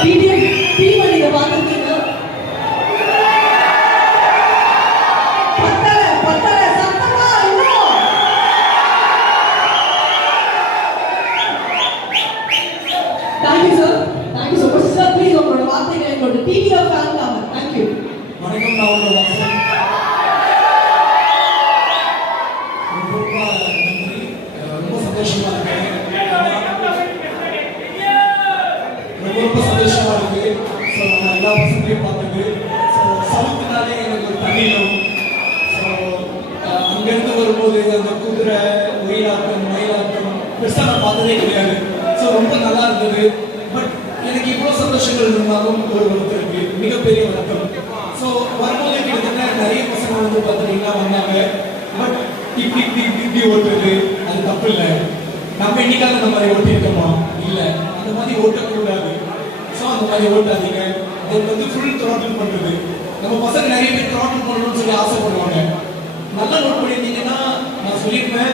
Thank you, sir. Thank you so much. Sir, please உங்களோட வார்த்தைகளை கொண்டு டிவிஆர் ஃபேன் காமன். Thank you. வணக்கம், நான் உங்க வாசன். ரொம்ப சந்தோஷமா இருக்கு. ரொம்ப சந்தோஷமா இருக்கு. ஸோ நான் எல்லா பசங்களையும் பார்த்தது. ஸோ சவுத்துனாலே எனக்கு ஒரு தனியும். ஸோ அங்கேருந்து வரும்போது அந்த குதிரை ஒயிலாட்டம் மயிலாட்டம் பெருசாக நான் பார்த்ததே கிடையாது. ஸோ ரொம்ப நல்லா இருந்தது. பட் எனக்கு இவ்வளோ சந்தோஷங்கள் இருந்தாலும் ஒரு வருத்தம் இருக்கு, மிகப்பெரிய வருத்தம். ஸோ வரும்போது கிட்டத்தட்ட நிறைய பசங்க வந்து பார்த்தீங்கன்னா வந்தாங்க. பட் இப்படி இப்படி இப்படி இப்படி ஓட்டுறது அது தப்பு இல்லை. நம்ம என்னைக்காவது அந்த மாதிரி ஓட்டியிருக்கோமா? இல்லை, அந்த மாதிரி ஓட்டக்கூடாது. ஸோ அந்த மாதிரி ஓட்டாதீங்க. அது வந்து ஃபுல் த்ராட்டில் பண்ணுறது. நம்ம பசங்க நிறைய பேர் த்ராட்டில் பண்ணணும்னு சொல்லி ஆசைப்படுவாங்க. நல்லா நோட் பண்ணியிருந்தீங்கன்னா நான் சொல்லியிருப்பேன்.